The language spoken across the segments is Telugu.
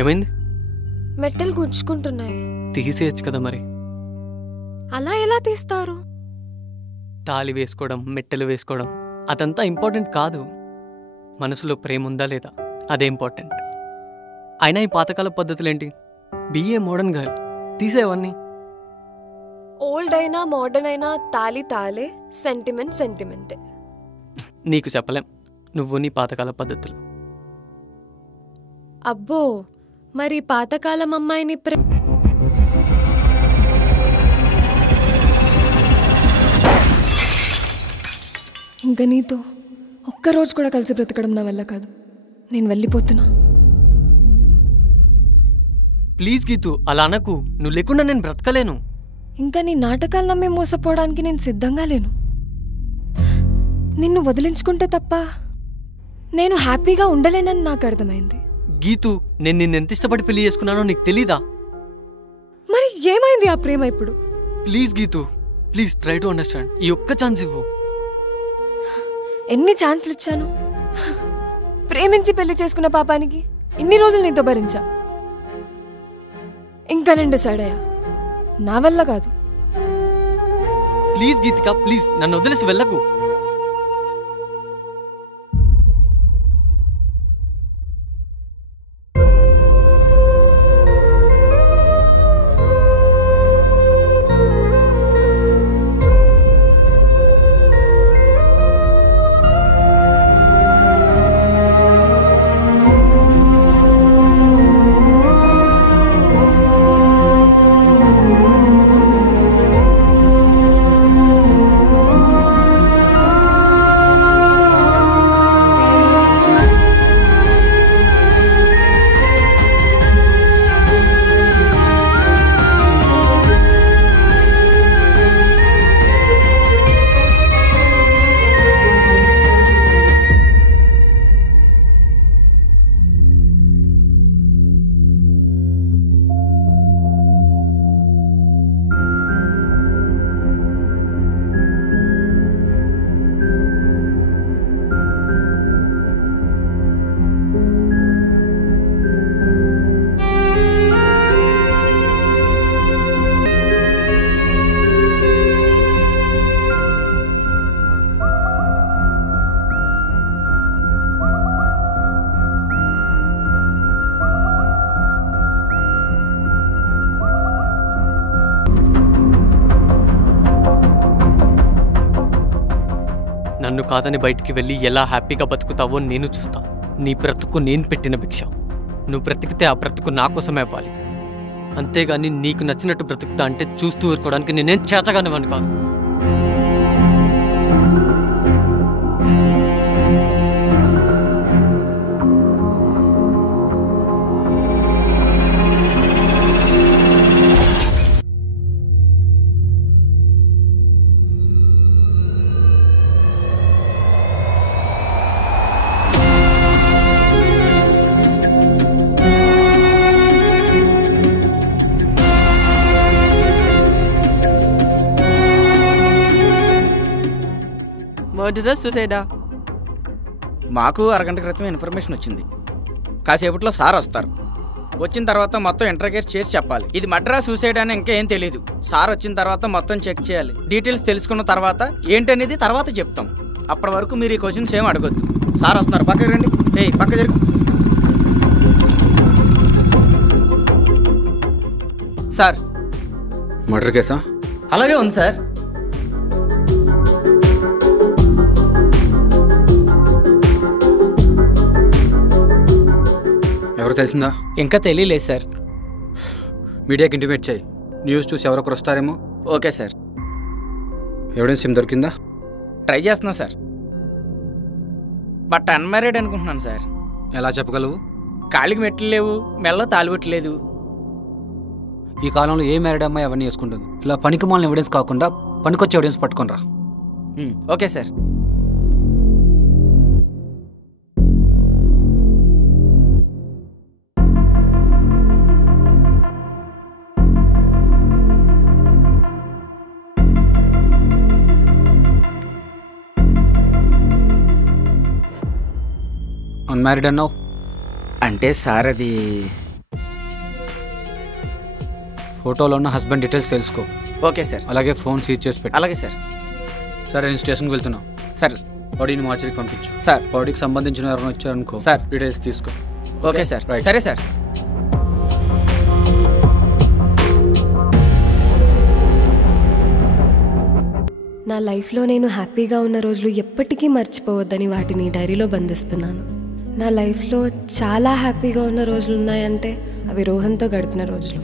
ఏమైంది? మెట్టలు గుంజుకుంటున్నాయి. తీసేయచ్చు కదా మరి. అలా ఎలా తీస్తారు? తాళి వేసుకోవడం, మెట్టెలు వేసుకోవడం అదంతా ఇంపార్టెంట్ కాదు. మనసులో ప్రేమ ఉందా లేదా అదే ఇంపార్టెంట్. అయినా ఈ పాతకాల పద్ధతులేంటి? బిఏ మోడర్న్ గర్ల్, తీసేవన్నీ. ఓల్డ్ అయినా మోడర్న్ అయినా తాలి తాలే, సెంటిమెంట్ సెంటిమెంటే. నీకు చెప్పలేం నువ్వు నీ పాతకాల పద్ధతులు. అబ్బో, మరి పాతకాలం అమ్మాయిని ఇంకా నీతో ఒక్కరోజు కూడా కలిసి బ్రతకడం నా వల్ల కాదు. నేను వెళ్ళిపోతున్నా. ప్లీజ్ గీతు, అలా అనకు. నువ్వు లేకుండా నేను బ్రతకలేను. ఇంకా నీ నాటకాలు నమ్మి మోసపోవడానికి నేను సిద్ధంగా లేను. నిన్ను వదిలించుకుంటే తప్ప నేను హ్యాపీగా ఉండలేనని నాకు అర్థమైంది. గీతు, నేను నిన్నెంత ఇష్టపడి పెళ్లి చేసుకున్నానో నీకు తెలీదా? మరి ఏమైంది ఆ ప్రేమ ఇప్పుడు? Please Geethu, please try to understand. ఈ ఒక్క ఛాన్స్ ఇవ్వు. ఎన్ని ఛాన్స్లు ఇచ్చాను. ప్రేమించి పెళ్లి చేసుకున్న పాపానికి ఇన్ని రోజులు నీతో భరించా. ఇంకా నేను డిసైడ్ అయ్యా, నా వల్ల కాదు. ప్లీజ్ గీతిక, ప్లీజ్ నన్ను వదిలేసి వెళ్ళకు. నన్ను కాదని బయటికి వెళ్ళి ఎలా హ్యాపీగా బతుకుతావో నేను చూస్తా. నీ బ్రతుకు నేను పెట్టిన భిక్ష. నువ్వు బ్రతికితే ఆ బ్రతుకు నా కోసమే ఇవ్వాలి. అంతేగాని నీకు నచ్చినట్టు బ్రతుకుతా అంటే చూస్తూ ఊరుకోవడానికి నేనేం చేతగానివ్వను కాదు. మర్డరా, సూసైడా? మాకు అరగంట క్రితం ఇన్ఫర్మేషన్ వచ్చింది. కాసేపట్లో సార్ వస్తారు. వచ్చిన తర్వాత మొత్తం ఇంటర్గేట్ చేసి చెప్పాలి. ఇది మర్డరా, సూసైడ్ అని ఇంకా ఏం తెలియదు. సార్ వచ్చిన తర్వాత మొత్తం చెక్ చేయాలి. డీటెయిల్స్ తెలుసుకున్న తర్వాత ఏంటనేది తర్వాత చెప్తాం. అప్పటి వరకు మీరు ఈ క్వశ్చన్స్ ఏం అడగొద్దు. సార్ వస్తున్నారు, పక్కకి రండి. పక్క జరుగు. సార్, మర్డర్ కేసా? అలాగే ఉంది సార్. ఎవరు తెలిసిందా? ఇంకా తెలియలేదు సార్. మీడియాకి ఇంటిమేట్ చేయి. న్యూస్ చూసి ఎవరొకరు వస్తారేమో. Okay sir. ఎవిడెన్స్ ఏం దొరికిందా? ట్రై చేస్తున్నా సార్. బట్ అన్మ్యారీడ్ అనుకుంటున్నాను సార్. ఎలా చెప్పగలవు? కాళ్ళకి మెట్లు లేవు, మెల్లో తాలిబొట్టు. ఈ కాలంలో ఏ మ్యారీడ్ అమ్మాయి అవన్నీ వేసుకుంటుంది? ఇలా పనికిమాలిన ఎవిడెన్స్ కాకుండా పనికొచ్చే ఎవిడెన్స్ పట్టుకొని రా. Okay sir. అన్మ్యారీడ్ అన్నావు అంటే సార్ అది ఫోటోలో ఉన్న హస్బెండ్ డీటెయిల్స్ తెలుసుకో. Okay sir. అలాగే ఫోన్ సీజ్ చేసి పెట్టు. అలాగే సార్. సరే నేను స్టేషన్కి వెళ్తున్నా. సార్. బాడీని మార్చరికి పంపించు. సార్. బాడీకి సంబంధించిన ఎవరైనా వచ్చారనుకో సార్ డీటెయిల్స్ తీసుకో. Okay sir. రైట్. సరే సార్. నా లైఫ్లో నేను హ్యాపీగా ఉన్న రోజులు ఎప్పటికీ మర్చిపోవద్దని వాటిని డైరీలో బంధిస్తున్నాను. నా లైఫ్లో చాలా హ్యాపీగా ఉన్న రోజులు ఉన్నాయంటే అవి రోహన్తో గడిపిన రోజులు.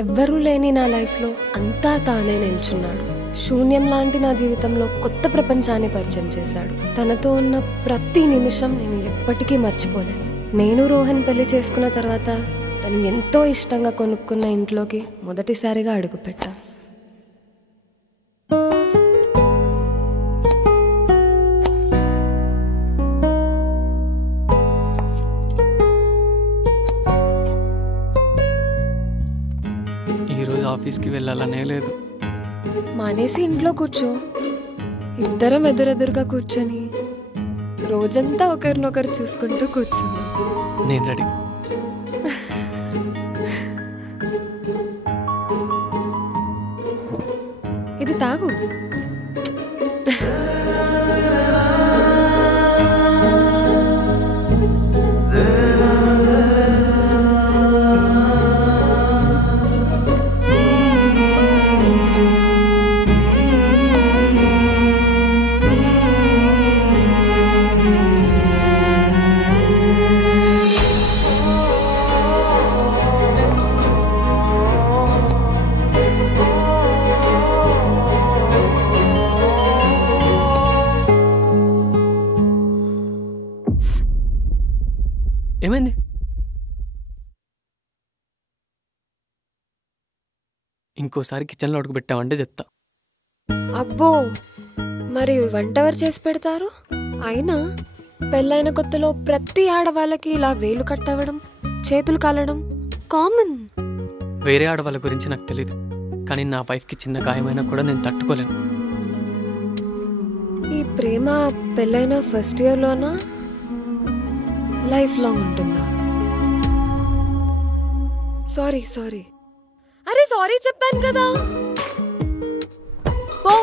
ఎవ్వరూ లేని నా లైఫ్లో అంతా తానే నిల్చున్నాడు. శూన్యం లాంటి నా జీవితంలో కొత్త ప్రపంచాన్ని పరిచయం చేశాడు. తనతో ఉన్న ప్రతి నిమిషం నేను ఎప్పటికీ మర్చిపోలేను. నేను రోహన్ పెళ్లి చేసుకున్న తర్వాత తను ఎంతో ఇష్టంగా కొనుక్కున్న ఇంట్లోకి మొదటిసారిగా అడుగుపెట్టా. ఈరోజు ఆఫీస్కి వెళ్ళాలనే లేదు. మానేసి ఇంట్లో కూర్చో. ఇద్దరం ఎదురెదురుగా కూర్చొని రోజంతా ఒకరినొకరు చూసుకుంటూ కూర్చుందాం. నేను రెడీ. ఇది తాగు. ఏమైంది? ఇంకోసారి కిచెన్లో అడుగు పెట్టామంటే చెప్తా. అబ్బో, మరి వంట ఎవరు చేసి పెడతారు? అయినా పెళ్ళైన కొత్తలో ప్రతి ఆడవాళ్ళకి ఇలా వేలు కట్టవడం, చేతులు కాలడం కామన్. వేరే ఆడవాళ్ళ గురించి నాకు తెలీదు, కానీ నా వైఫ్కి చిన్న గాయమైనా కూడా నేను తట్టుకోలేను. ఈ ప్రేమ పెళ్ళైన ఫస్ట్ ఇయర్లోనా లైఫ్ లాంగ్ ఉంటుందా? Sorry sorry. అరే సారీ చెప్పాను కదా. ఓ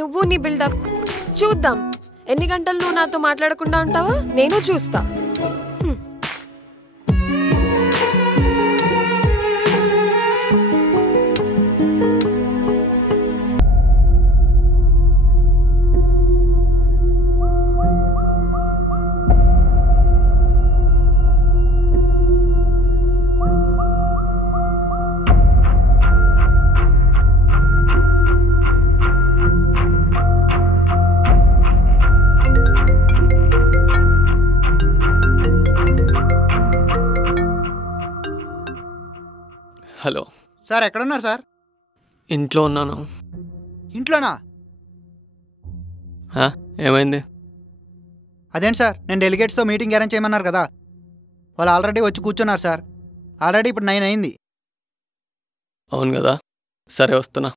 నువ్వు నీ బిల్డప్ చూద్దాం. ఎన్ని గంటలు నువ్వు నాతో మాట్లాడకుండా ఉంటావా? నేను చూస్తా. హలో సార్, ఎక్కడున్నారు సార్? ఇంట్లో ఉన్నాను. ఇంట్లోనా? ఏమైంది? అదేంటి సార్, నేను డెలిగేట్స్తో మీటింగ్ అరేంజ్ చేయమన్నారు కదా, వాళ్ళు ఆల్రెడీ వచ్చి కూర్చున్నారు సార్. ఆల్రెడీ ఇప్పుడు 9 అయింది. అవును కదా, సరే వస్తున్నా.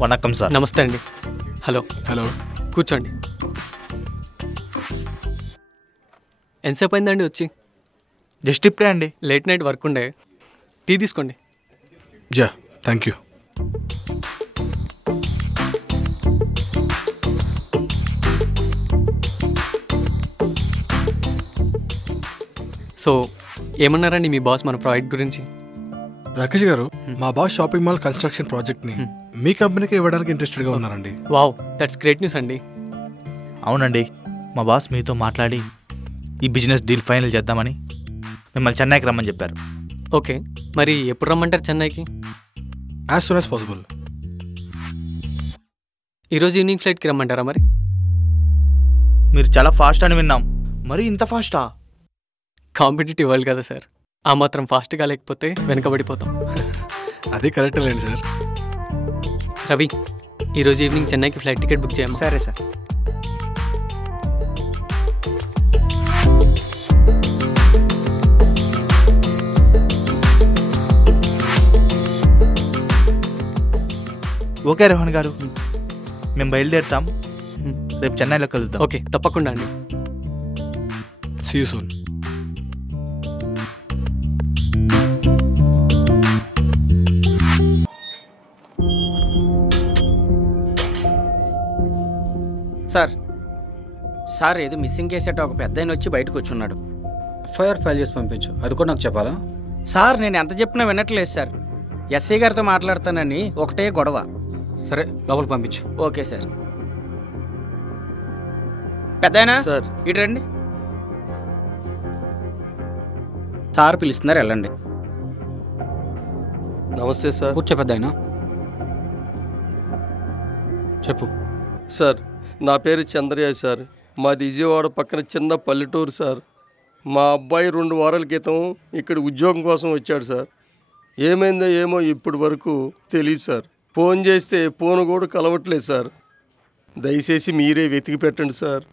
వణకం సార్. నమస్తే అండి. హలో. హలో, కూర్చోండి. ఎంతసేపు అయిందండి వచ్చి? జస్ట్ ఇప్పుడే అండి. లేట్ నైట్ వర్క్ ఉండే. టీ తీసుకోండి. Yeah thank you. సో ఏమన్నారండి మీ బాస్ మన ప్రాజెక్ట్ గురించి? రాకేష్ గారు, మా బాస్ షాపింగ్ మాల్ కన్స్ట్రక్షన్ ప్రాజెక్ట్ని మీ కంపెనీకి ఇవ్వడానికి ఇంట్రెస్టెడ్గా ఉన్నారండి. వావ్, దట్స్ గ్రేట్ న్యూస్ అండి. అవునండి, మా బాస్ మీతో మాట్లాడి ఈ బిజినెస్ డీల్ ఫైనల్ చేద్దామని మిమ్మల్ని చెన్నైకి రమ్మని చెప్పారు. ఓకే, మరి ఎప్పుడు రమ్మంటారు చెన్నైకి? As soon as possible. ఈరోజు ఈవినింగ్ ఫ్లైట్కి రమ్మంటారా మరి? మీరు చాలా ఫాస్ట్ అని విన్నాం, మరి ఇంత ఫాస్టా? కాంపిటేటివ్ వరల్డ్ కదా సార్, ఆ మాత్రం ఫాస్ట్గా లేకపోతే వెనకబడిపోతాం. అది కరెక్ట్ లేండి సార్. రవి, ఈరోజు ఈవినింగ్ చెన్నైకి ఫ్లైట్ టికెట్ బుక్ చేయమ్మా. సరే సార్. ఓకే రోహన్ గారు, మేము బయలుదేరుతాం. రేపు చెన్నైలో కలుద్దాం. ఓకే, తప్పకుండా అండి. See you soon. Sir sir ఏదో మిస్సింగ్ కేసేట ఒక పెద్ద ఆయన వచ్చి బయటకు వచ్చున్నాడు. ఎఫ్ఐఆర్ ఫైల్ చేసి పంపించు. అది కూడా నాకు చెప్పాలా? సార్ నేను ఎంత చెప్పినా వినట్లేదు సార్. ఎస్ఐ గారితో మాట్లాడతానని ఒకటే గొడవ. సరే, లోపలికి పంపించు. Okay sir. పెద్దాయనా సార్. ఇటు రండి. సార్ పిలుస్తున్నారు, వెళ్ళండి. నమస్తే సార్. కూర్చో పెద్దాయనా. చెప్పు. సార్ నా పేరు చంద్రయ్య సార్. మాది విజయవాడ పక్కన చిన్న పల్లెటూరు సార్. మా అబ్బాయి 2 వారాల క్రితం ఇక్కడ ఉద్యోగం కోసం వచ్చాడు సార్. ఏమైందో ఏమో ఇప్పటి వరకు తెలియదు సార్. ఫోన్ చేస్తే ఫోన్ కూడా కలవట్లేదు సార్. దయచేసి మీరే వెతికి పెట్టండి సార్.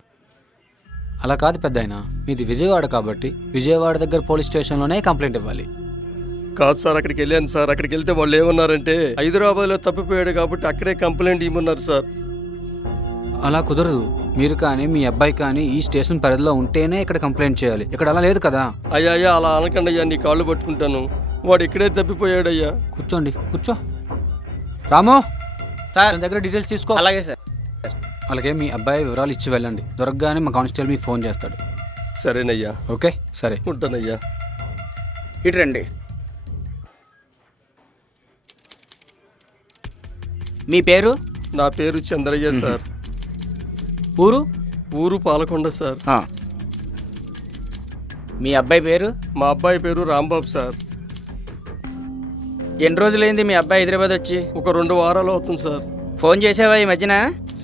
అలా కాదు పెద్దాయనా, మీది విజయవాడ కాబట్టి విజయవాడ దగ్గర పోలీస్ స్టేషన్లోనే కంప్లైంట్ ఇవ్వాలి. కాదు సార్, అక్కడికి వెళ్ళాను సార్. అక్కడికి వెళ్తే వాళ్ళు ఏమన్నారంటే హైదరాబాద్లో తప్పిపోయాడు కాబట్టి అక్కడే కంప్లైంట్ ఇవ్వమన్నారు సార్. అలా కుదరదు. మీరు కానీ మీ అబ్బాయి కానీ ఈ స్టేషన్ పరిధిలో ఉంటేనే ఇక్కడ కంప్లైంట్ చేయాలి. ఇక్కడ అలా లేదు కదా. అయ్యా అలా అనకండి అయ్యా, నీ కాళ్ళు పట్టుకుంటాను. వాడు ఇక్కడే తప్పిపోయాడయ్యా. కూర్చోండి, కూర్చో. రాము సార్ తన దగ్గర డీటెయిల్స్ తీసుకో. అలాగే సార్. అలాగే మీ అబ్బాయి వివరాలు ఇచ్చి వెళ్ళండి. దొరకగానే మా కానిస్టేబుల్ మీకు ఫోన్ చేస్తాడు. సరేనయ్యా. ఓకే సరే, ఉంటానయ్యా. ఇటు రండి. మీ పేరు? నా పేరు చంద్రయ్య సార్. ఊరు? ఊరు పాలకొండ సార్. మీ అబ్బాయి పేరు? మా అబ్బాయి పేరు రాంబాబు సార్. ఎన్ని రోజులైంది మీ అబ్బాయి హైదరాబాద్ వచ్చి? ఒక 2 వారాలు అవుతుంది సార్. ఫోన్ చేసావా ఈ మధ్యన?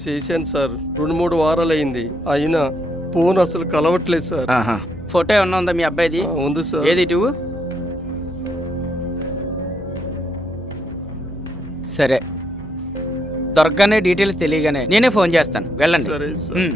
చేశాను సార్. 2-3 వారాలు అయింది. అయినా ఫోన్ అసలు కలవట్లేదు సార్. ఫోటో ఏమన్నా ఉందా మీ అబ్బాయిది? ఉంది సార్. ఏది ఇటు? సరే, దొరకగానే డీటెయిల్స్ తెలియగానే నేనే ఫోన్ చేస్తాను, వెళ్ళండి. సరే సార్.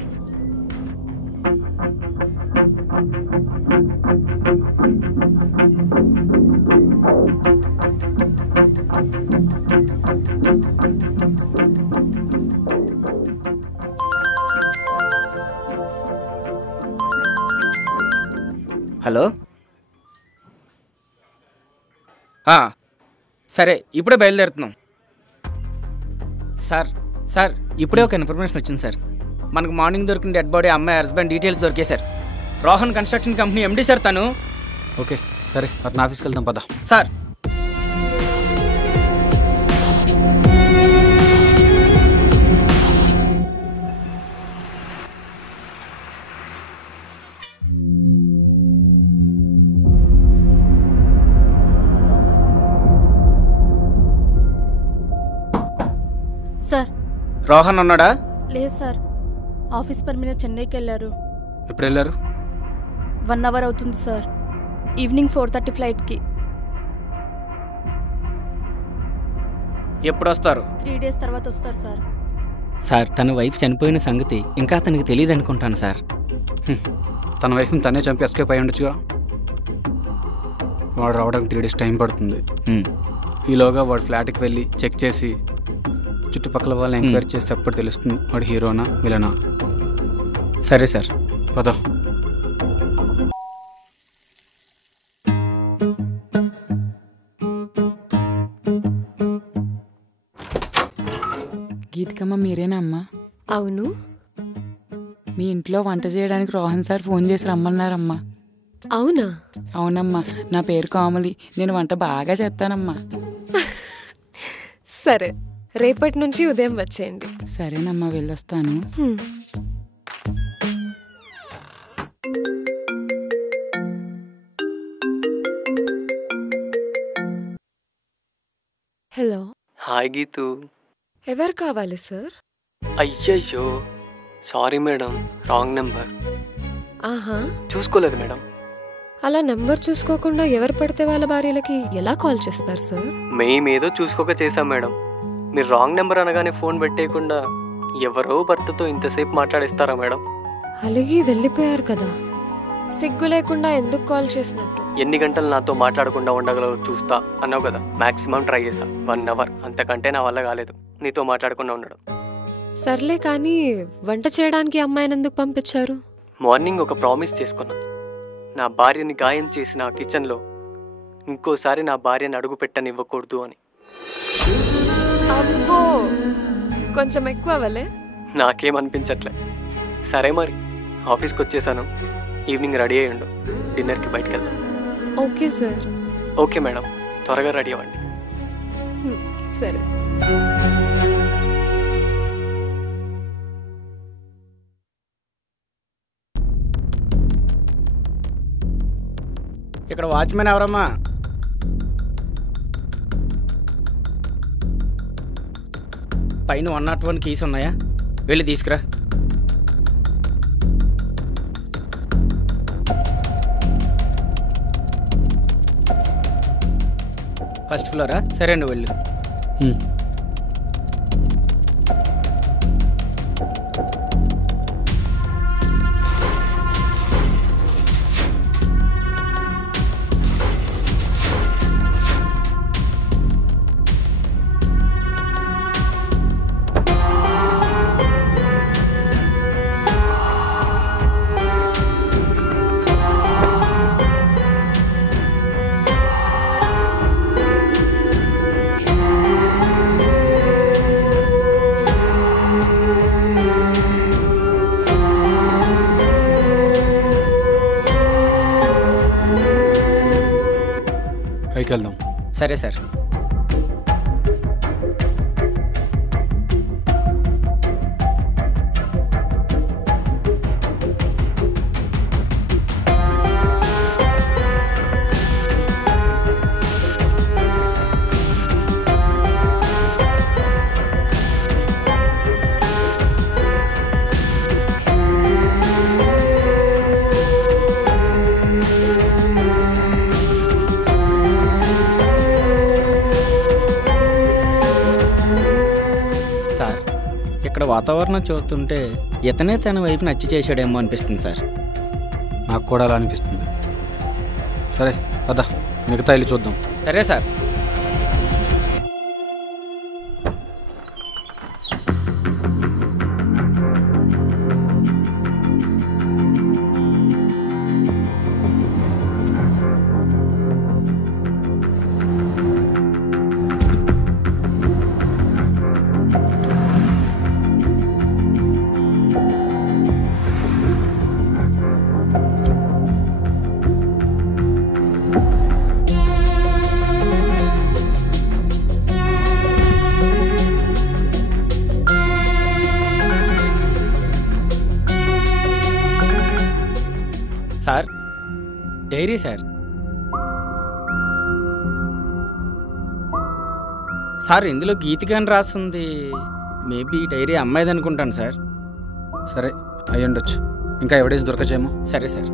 హలో. సరే, ఇప్పుడే బయలుదేరుతున్నాం. సార్ ఇప్పుడే ఒక ఇన్ఫర్మేషన్ వచ్చింది సార్. మనకు మార్నింగ్ దొరికిన డెడ్ బాడీ అమ్మాయి హస్బెండ్ డీటెయిల్స్ దొరికే sir. Rohan construction company MD sir తను. ఓకే సరే, అతను ఆఫీస్కి వెళ్దాం పద. Sir sir. రోహన్ ఉన్నాడా? లేదు సార్, ఆఫీస్ పని మీద చెన్నైకి వెళ్ళారు. ఎప్పుడు వెళ్ళారు? 1 అవర్ అవుతుంది సార్. ఈవినింగ్ 4:30 ఫ్లైట్కి. ఎప్పుడు వస్తారు? 3 డేస్ తర్వాత వస్తారు సార్. సార్ తన వైఫ్ చనిపోయిన సంగతి ఇంకా అతనికి తెలియదు అనుకుంటాను సార్. తన వైఫ్ని తనే చంపి ఎస్కేప్ అయి ఉండొచ్చుగా. వాడు రావడానికి 3 డేస్ టైం పడుతుంది. ఈలోగా వాడు ఫ్లాట్కి వెళ్ళి చెక్ చేసి చుట్టుపక్కల వాళ్ళని ఎంక్వైరీ చేస్తే అప్పుడు తెలుస్తుంది వాడు హీరోనా విలనా. సరే సార్, పద. గీతికమ్మ మీరేనా అమ్మా? అవును. మీ ఇంట్లో వంట చేయడానికి రోహన్ సార్ ఫోన్ చేసి రమ్మన్నారమ్మా. అవునా? అవునమ్మా, నా పేరు కోమలి. నేను వంట బాగా చేస్తానమ్మా. సరే, రేపటి నుంచి ఉదయం వచ్చేయండి. సరేనమ్మా, వెళ్ళొస్తాను. హలో. హాయ్ గీతు. ఎవరు కావాలి సార్? అయ్యయ్యో సారీ మేడం, రాంగ్ నెంబర్. ఆహా, చూసుకోలేదు మేడం. అలా నెంబర్ చూసుకోకుండా ఎవరు పడితే వాళ్ళ భార్యలకి ఎలా కాల్ చేస్తారు సార్? మేమేదో చూసుకోక చేశాం మేడం. మీరు రాంగ్ నెంబర్ అనగానే ఫోన్ పెట్టేయకుండా ఎవరో భర్తతో ఇంతసేపు మాట్లాడిస్తారా మేడం? అలాగే వెళ్ళిపోయారు కదా. సిగ్గు లేకుండా ఎందుకు కాల్ చేసినట్టు? ఎన్ని గంటలు నాతో మాట్లాడకుండా ఉండగలవు చూస్తా అన్నావు కదా, మాక్సిమం ట్రై చేశా. 1 అవర్, అంతకంటే నా వల్ల కాలేదు నీతో మాట్లాడకుండా ఉండడం. సర్లే కానీ వంట చేయడానికి అమ్మాయిని ఎందుకు పంపించారు? మార్నింగ్ ఒక ప్రామిస్ చేసుకున్నా, నా భార్యని గాయం చేసిన ఆ కిచెన్లో ఇంకోసారి నా భార్యని అడుగు పెట్టనివ్వకూడదు అని. అబ్బో, కొంచెం ఎక్కువ అవ్వలే? నాకేమనిపించట్లే. సరే మరి, ఆఫీస్కి వచ్చేసాను. ఈవినింగ్ రెడీ అయ్యి ఉండు, డిన్నర్కి బయటకు వెళ్దాం. Okay sir. ఓకే మేడం, త్వరగా రెడీ అవ్వండి. సరే. ఇక్కడ వాచ్మెన్ ఎవరమ్మా? పైన 101 కీస్ ఉన్నాయా? వెళ్ళి తీసుకురా. First flora? సరే నువ్వు వెళ్ళు. పైకి వెళ్దాం. సరే సార్. ఇక్కడ వాతావరణం చూస్తుంటే ఇతనే తన వైపు నచ్చి చేశాడేమో అనిపిస్తుంది సార్. నాకు కూడా అలా అనిపిస్తుంది. సరే పద, మిగతా ఇల్లు చూద్దాం. సరే sir. Sir, diary sir. Sir, ఇందులో గీతిక అని రాస్తుంది. మేబీ డైరీ అమ్మాయిది అనుకుంటాను సార్. సరే, అయ్యి ఉండొచ్చు. ఇంకా ఎవిడెన్స్ దొరకచేమో. సరే సార్.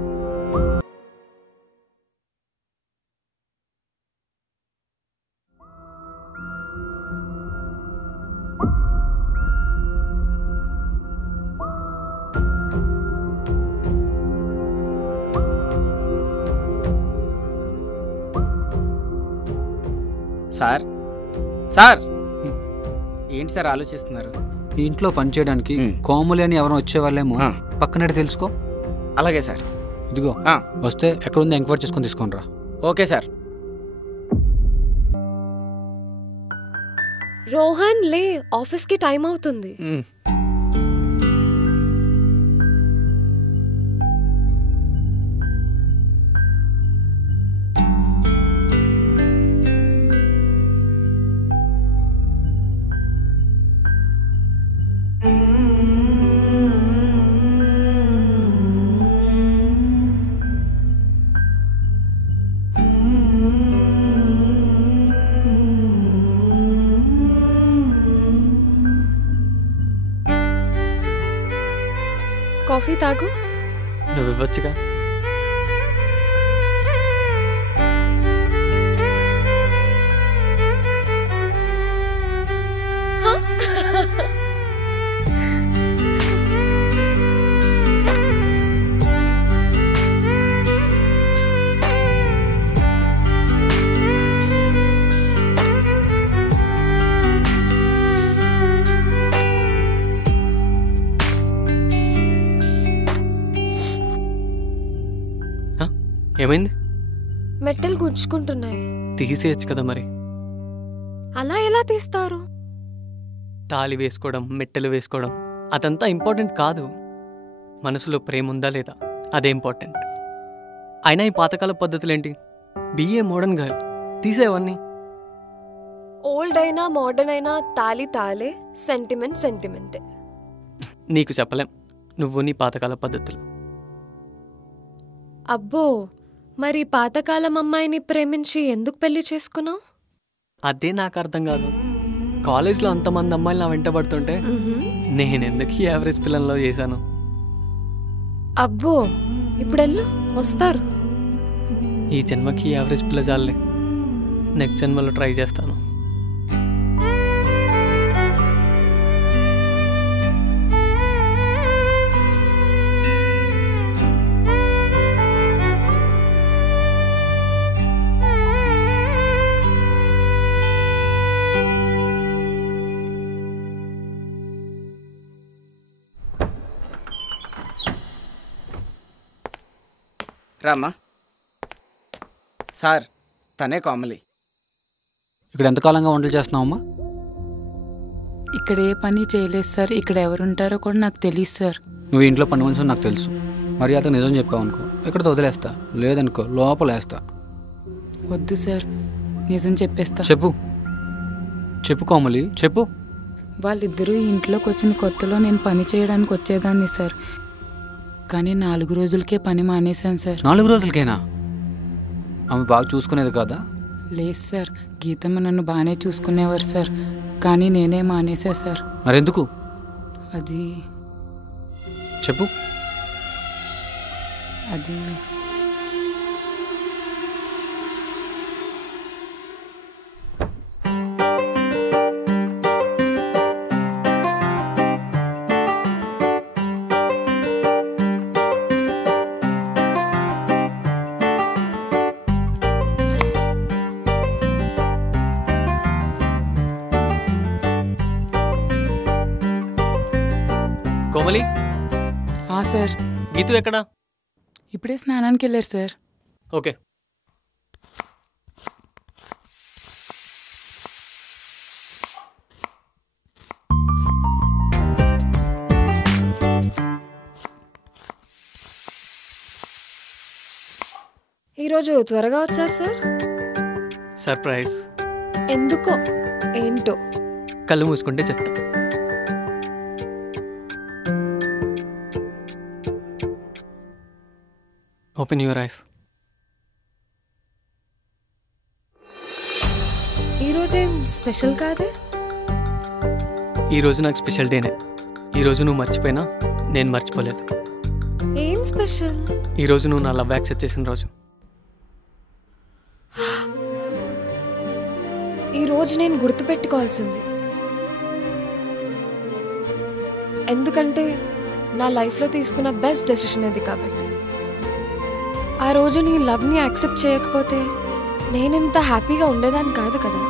సార్, సార్, ఏంటి సార్ ఆలోచిస్తున్నారు? ఈ ఇంట్లో పనిచేయడానికి కోమలి అని ఎవరైనా వచ్చేవాళ్ళేమో పక్కనట్టు తెలుసుకో. అలాగే సార్. ఇదిగో వస్తే ఎక్కడుందో ఎంక్వైరీ చేసుకొని తీసుకొని రా. Okay sir. రోహన్ లే, ఆఫీస్కి టైం అవుతుంది. కాఫీ తాగు. నువ్వు ఇవ్వచ్చుగా. ఏమైంది? మెట్టెలు గుంజుకుంటున్నాయి. తీసేయచ్చు కదా మరి. అలా ఎలా తీస్తారు? తాళి వేసుకోవడం, మెట్టెలు వేసుకోవడం అదంతా ఇంపార్టెంట్ కాదు. మనసులో ప్రేమ ఉందా లేదా అదే ఇంపార్టెంట్. అయినా ఈ పాతకాల పద్ధతులేంటి? బిఏ మోడర్న్ గర్ల్, తీసేవన్నీ. ఓల్డ్ అయినా మోడర్న్ అయినా తాళి తాలే, సెంటిమెంట్ సెంటిమెంటే. నీకు చెప్పలేం, నువ్వు నీ పాతకాల పద్ధతులు. అబ్బో, మరి పాతకాలం అమ్మాయిని ప్రేమించి ఎందుకు పెళ్లి చేసుకున్నావు? అదే నాకు అర్థం కాదు. కాలేజ్లో అంతమంది అమ్మాయిలు నా వెంట పడుతుంటే నేనెందుకు ఈ యావరేజ్ పిల్లల్లో చేశాను? అబ్బో, ఇప్పుడెళ్ళు, వస్తారు. ఈ జన్మకి యావరేజ్ పిల్ల చాలే, నెక్స్ట్ జన్మలో ట్రై చేస్తాను. రామ్మా. సార్, తనే కోమలి. ఇక్కడ ఎంతకాలంగా వంటలు చేస్తున్నావమ్మా? ఇక్కడ ఏ పని చేయలేదు సార్. ఇక్కడ ఎవరుంటారో కూడా నాకు తెలియదు సార్. నువ్వు ఇంట్లో పని మనిషి నాకు తెలుసు. మరి అతను నిజం చెప్పావు అనుకో, ఇక్కడ వదిలేస్తా. లేదనుకో లోపలేస్తా. వద్దు సార్, నిజం చెప్పేస్తా. చెప్పు చెప్పు కోమలి, చెప్పు. వాళ్ళిద్దరూ ఇంట్లోకి వచ్చిన కొత్తలో నేను పని చేయడానికి వచ్చేదాన్ని సార్. కానీ 4 రోజులకే పని మానేశాను సార్. 4 రోజులకేనా? ఆమె బాగా చూసుకునేది కాదా? లేదు సార్, గీతమ్మ నన్ను బాగానే చూసుకునేవారు సార్. కానీ నేనే మానేసా సార్. మరెందుకు? అది చెప్పు. అది కోమలి. సార్. గీతు ఎక్కడా? ఇప్పుడే స్నానానికి వెళ్ళారు సార్. ఓకే. ఈరోజు త్వరగా వచ్చారు సార్. సర్ప్రైజ్. ఎందుకో ఏంటో. కళ్ళు మూసుకుంటే చెప్తా. Open your eyes. ఈరోజేం స్పెషల్ కాదే? ఈరోజు నాకు స్పెషల్ డేనే. ఈరోజు నువ్వు మర్చిపోయినా నేను మర్చిపోలేదు. ఏం స్పెషల్? ఈరోజు నువ్వు నా లవ్ యాక్సెప్ట్ చేసిన రోజు. ఈరోజు నేను గుర్తుపెట్టుకోవాల్సింది. ఎందుకంటే నా లైఫ్లో తీసుకున్న బెస్ట్ డెసిషన్ అది కాబట్టి. ఆ రోజు నీ లవ్ని యాక్సెప్ట్ చేయకపోతే నేనింత హ్యాపీగా ఉండేదాన్ని కాదు కదా.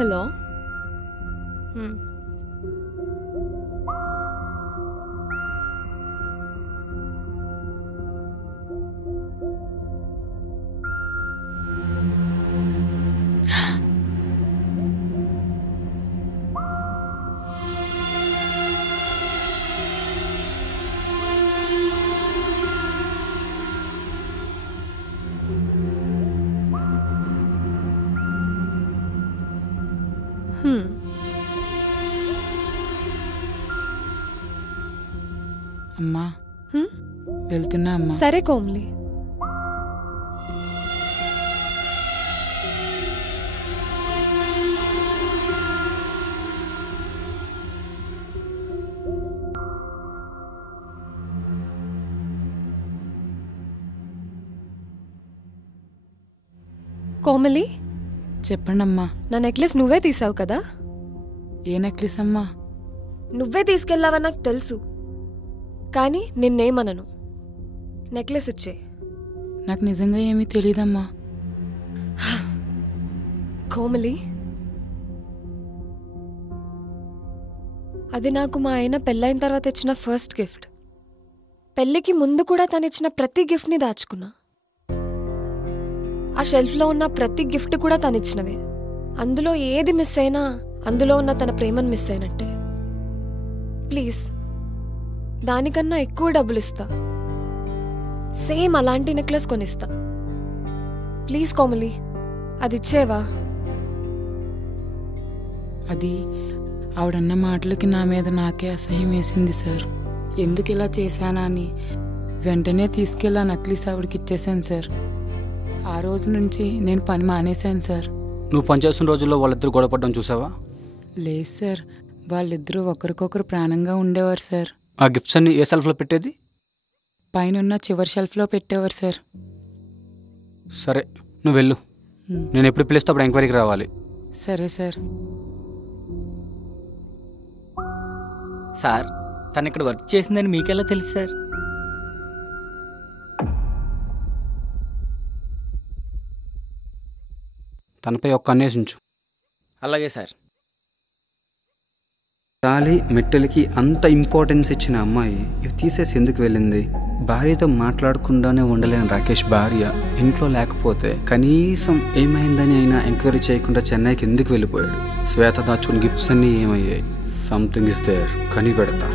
హలో. అమ్మా, వెళ్తున్నా అమ్మా. సరే కోమ్లి. కోమలి, చెప్పండి అమ్మా. నా నెక్లెస్ నువ్వే తీసావు కదా? ఏ నెక్లెస్ అమ్మా? నువ్వే తీసుకెళ్ళావని నాకు తెలుసు, కానీ నిన్నేమనను. నెక్లెస్ ఇచ్చే. నాకు నిజంగా ఏమీ తెలీదమ్మా. కోమలి, అది నాకు మా ఆయన పెళ్ళైన తర్వాత ఇచ్చిన ఫస్ట్ గిఫ్ట్. పెళ్ళికి ముందు కూడా తను ఇచ్చిన ప్రతి గిఫ్ట్ని దాచుకున్నా. ఆ షెల్ఫ్లో ఉన్న ప్రతి గిఫ్ట్ కూడా తను ఇచ్చినవే. అందులో ఏది మిస్ అయినా అందులో ఉన్న తన ప్రేమను మిస్ అయినట్టే. ప్లీజ్, దానికన్నా ఎక్కువ డబ్బులు ఇస్తా. సేమ్ అలాంటి నెక్లెస్ కొనిస్తా. ప్లీజ్ కోమలి, అది ఇచ్చేవా? అది ఆవిడన్న మాటలకి నా మీద నాకే అసహ్యం వేసింది సార్. ఎందుకు ఇలా చేశానా అని వెంటనే తీసుకెళ్ళి ఆ నక్లీస్ ఆవిడకి ఇచ్చేసాను సార్. ఆ రోజు నుంచి నేను పని మానేశాను సార్. నువ్వు పనిచేస్తున్న రోజుల్లో వాళ్ళిద్దరు గొడవపడడం చూసావా? లేదు సార్, వాళ్ళిద్దరూ ఒకరికొకరు ప్రాణంగా ఉండేవారు సార్. ఆ గిఫ్ట్స్ అన్ని ఏ సెల్ఫ్లో పెట్టేది? పైన చివరి షెల్ఫ్లో పెట్టేవారు సార్. సరే, నువ్వు వెళ్ళు. నేను ఎప్పుడు పిలిస్తే అప్పుడు ఎంక్వైరీకి రావాలి. సరే సార్. సార్, తను ఇక్కడ వర్క్ చేసిందని మీకెలా తెలుసు సార్? తనపై ఒక్క అన్వేషించు. అలాగే సార్. తాళి మెట్టెలకి అంత ఇంపార్టెన్స్ ఇచ్చిన అమ్మాయి ఇవి తీసేసి ఎందుకు వెళ్ళింది? భార్యతో మాట్లాడకుండానే ఉండలేని రాకేష్ భార్య ఇంట్లో లేకపోతే కనీసం ఏమైందని అయినా ఎంక్వైరీ చేయకుండా చెన్నైకి ఎందుకు వెళ్ళిపోయాడు? శ్వేత దాచుకుని గిఫ్ట్స్ అన్నీ ఏమయ్యాయి? Something is there, కనిపెడతా.